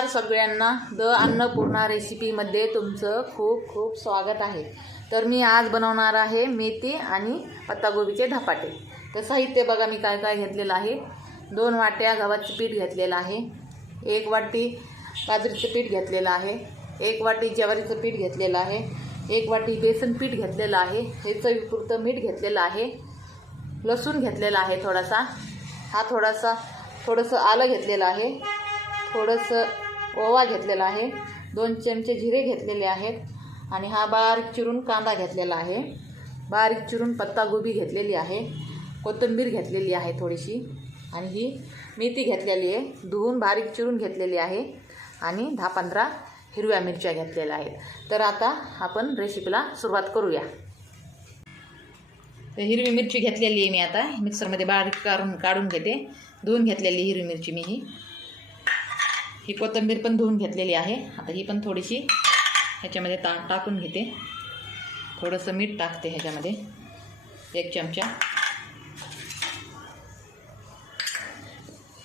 नमस्कार सगळ्यांना, द अन्नपूर्णा रेसिपीमध्ये तुमचं खूप खूप स्वागत आहे। तर मी आज बनवणार आहे मेथी आणि पत्तागोबीचे धपाटे। तर साहित्य बघा मी काय काय घेतलेलं आहे। 2 वाट्या गव्हाचं पीठ घेतलेलं आहे, 1 वाटी बाजरीचं पीठ घेतलेलं आहे, 1 वाटी ज्वारीचं पीठ घेतलेलं आहे, 1 वाटी बेसन पीठ घेतलेलं आहे, हे चवीपुरतं मीठ घेतलेलं आहे, लसूण घेतलेला आहे थोडासा, हा थोडंसं आलं घेतलेलं आहे, थोडंसं ओवा घेतलेला आहे, 2 चमचे जिरे घेतलेले आहेत आणि हा बारीक चिरून कांदा घेतलेला आहे, बारीक चिरून पत्तागोबी घेतलेली आहे, कोथिंबीर घेतलेली आहे थोडीशी आणि ही मेथी घेतलेली आहे, धुवून बारीक चिरून घेतलेली आहे आणि 10-15 हिरव्या मिरच्या घेतलेल्या आहेत। तर आता आपण रेसिपीला सुरुवात करूया। तर हिरवी मिरची घेतलेली आहे मी आता मिक्सरमध्ये बारीक काढून घेते। धुवून घेतलेली हिरवी मिरची मी ही कोथिंबीर पण धुवून घेतलेली आहे। आता ही पण थोडीशी ह्याच्यामध्ये टाकून घेते, थोडंसं मीठ टाकते ह्याच्यामध्ये 1 चमचा,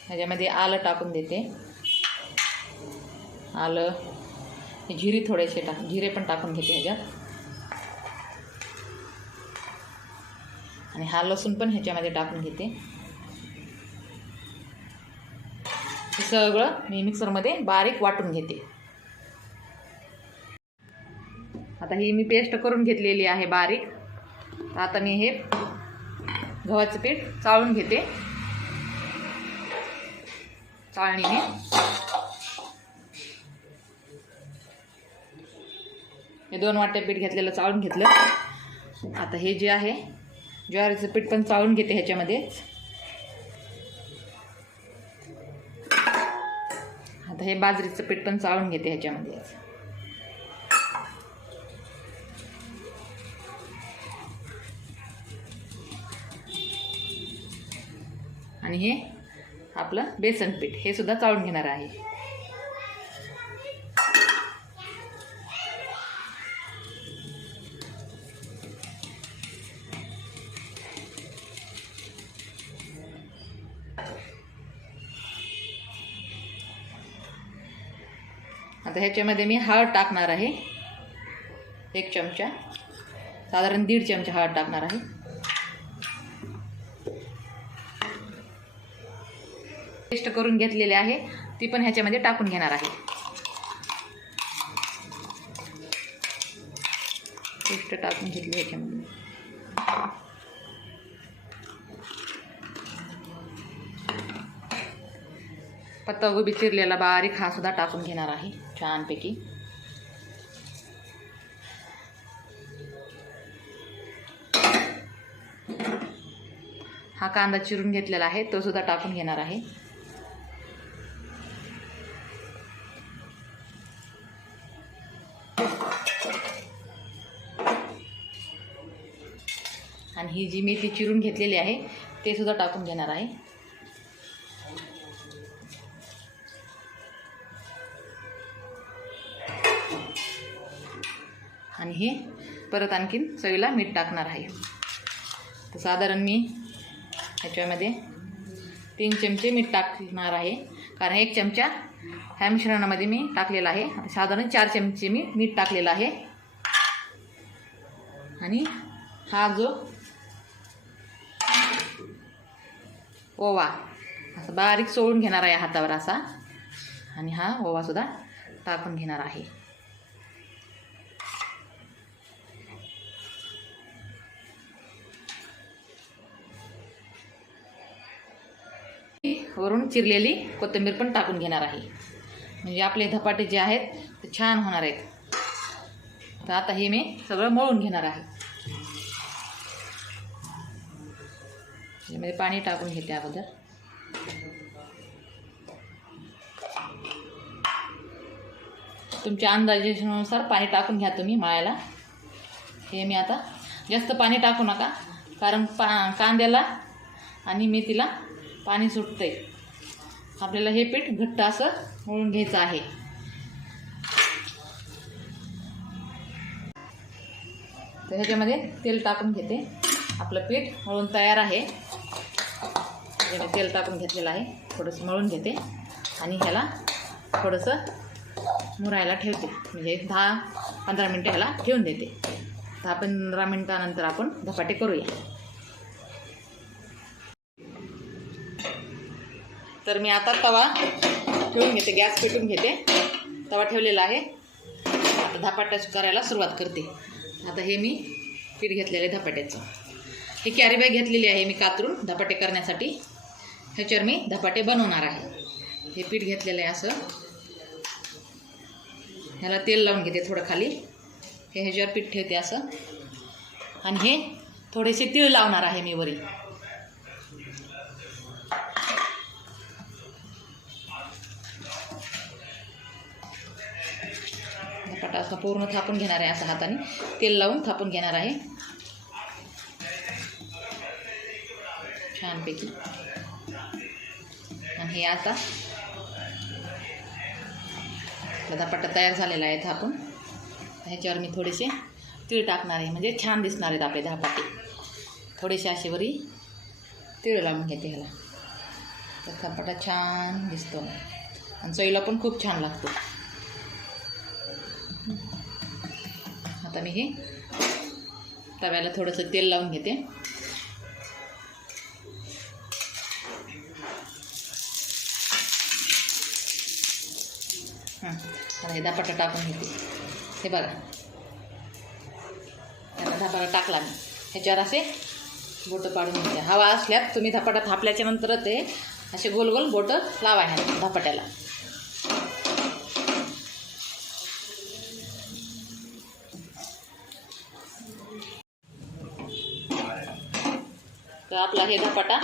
ह्याच्यामध्ये आलं टाकून देते, आलं, जिरे थोडेसे जिरे पण टाकून घेते ह्याच्यात आणि हा लसूण पण ह्याच्यामध्ये टाकून घेते। हे सगळं मी मिक्सरमध्ये बारीक वाटून घेते। आता ही मी पेस्ट करून घेतलेली आहे बारीक। आता मी हे गव्हाचं पीठ चाळून घेते चाळणीने। हे 2 वाट्या पीठ घेतलेलं चाळून घेतलं। आता हे जे आहे ज्वारीचं पीठ पण चाळून घेते ह्याच्यामध्येच। आता हे बाजरीचं पीठ पण चाळून घेते ह्याच्यामध्ये आणि हे आपलं बेसन पीठ हे सुद्धा चाळून घेणार आहे। आता ह्याच्यामध्ये मी हळद टाकणार आहे 1 चमचा, साधारण 1.5 चमचा हळद टाकणार आहे। पेस्ट करून घेतलेले आहे ती पण ह्याच्यामध्ये टाकून घेणार आहे। पेस्ट टाकून घेतली ह्याच्यामध्ये। पत्तागोबी चिरलेला बारीक हा सुद्धा टाकून घेणार आहे छानपैकी। हा कांदा चिरून घेतलेला आहे तो सुद्धा टाकून घेणार आहे। आणि ही जी मेथी चिरून घेतलेली आहे ते सुद्धा टाकून घेणार आहे। आणि हे परत आणखीन चवीला मीठ टाकणार आहे। तर साधारण मी ह्याच्यामध्ये 3 चमचे मीठ टाकणार आहे, कारण 1 चमचा ह्या मिश्रणामध्ये मी टाकलेला आहे। साधारण 4 चमचे मी मीठ टाकलेलं आहे आणि हा जो ओवा असं बारीक सोडून घेणार आहे हातावर असा आणि हा ओवा सुद्धा टाकून घेणार आहे। वरून चिरलेली कोथिंबीर पण टाकून घेणार आहे, म्हणजे आपले धपाटे जे आहेत ते छान होणार आहेत। तर आता हे मी सगळं मळून घेणार आहे। यामध्ये पाणी टाकून घेते अगोदर। तुमच्या अंदाजानुसार पाणी टाकून घ्या तुम्ही मळायला। हे मी आता जास्त पाणी टाकू नका, कारण कांद्याला आणि मेथीला पाणी सुटते। आपल्याला हे पीठ घट्ट असं मळून घ्यायचं आहे। तर ह्याच्यामध्ये तेल टाकून घेते। आपलं पीठ मळून तयार आहे। तेल टाकून घेतलेलं आहे, थोडंसं मळून घेते आणि ह्याला थोडंसं मुरायला ठेवते, म्हणजे 10-15 मिनटं ह्याला ठेवून देते. 10-15 मिनटानंतर आपण धपाटे करूया. तर मी आता तवा ठेवून घेते, गॅस पेटून घेते. तवा ठेवलेला आहे. आता धपाटा करायला सुरुवात करते. आता हे मी पीठ घेतलेलं आहे धपाट्याचं. ही कॅरी बॅग घेतलेली आहे मी कातरून धपाटे करण्यासाठी. ह्याच्यावर मी धपाटे बनवणार आहे. हे पीठ घेतलेलं आहे असं. ह्याला तेल लावून घेते थोडं खाली. हे ह्याच्यावर पीठ ठेवते असं. आणि हे थोडेसे तीळ लावणार आहे मी वरी. धपाटा असा पूर्ण थापून घेणार आहे असं हाताने. तेल लावून थापून घेणार आहे छानपैकी. आणि हे आता धपाटा तयार झालेला आहे थापून. ह्याच्यावर मी थोडेसे तीळ टाकणार आहे, म्हणजे छान दिसणार आहेत आपले धपाटे. थोडेसे असे वरी तीळ लावून घेते ह्याला, तर धपाटा छान दिसतो आणि चवीला पण खूप छान लागतो. आता मी हे तव्याला थोडंसं तेल लावून घेते. आता हे धपाटा टाकून घेते. हे बघा, आता धपाटा टाकला मी. ह्याच्यावर असे बोटं पाडून घ्यायचे. हवा असल्यात तुम्ही धपाटा थापल्याच्या नंतर ते असे गोल गोल बोटं लावा ह्या धपाट्याला. तर आपला हे धपाटा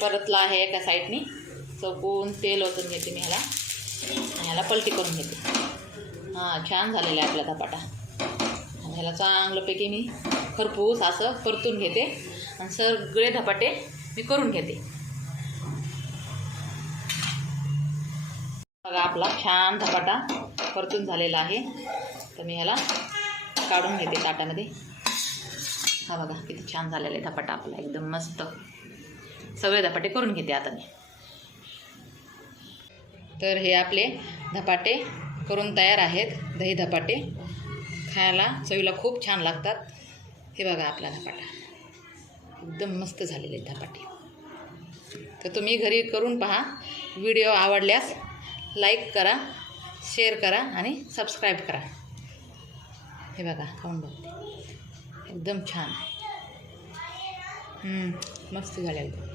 परतला आहे एका साईडनी. चौकून तेल ओतून घेते मी ह्याला आणि ह्याला पलटी करून घेते. हां, छान झालेला आहे आपला धपाटा. आणि ह्याला चांगल्यापैकी मी खरपूस असं परतून घेते आणि सगळे धपाटे मी करून घेते. बघा, आपला छान धपाटा परतून झालेला आहे. तर मी ह्याला काढून घेते ताटामध्ये. हा बघा किती छान झालेला आहे धपाटा आपला, एकदम मस्त. सगळे धपाटे करून घेते आता मी. तर हे आपले धपाटे करून तयार आहेत. दही धपाटे खायला चवीला खूप छान लागतात. हे बघा आपला धपाटा एकदम मस्त झालेले धपाटे. तर तुम्ही घरी करून पहा. व्हिडिओ आवडल्यास लाईक करा, शेअर करा आणि सबस्क्राईब करा. हे बघा खाऊन बघते, एकदम छान मस्त झालेलं.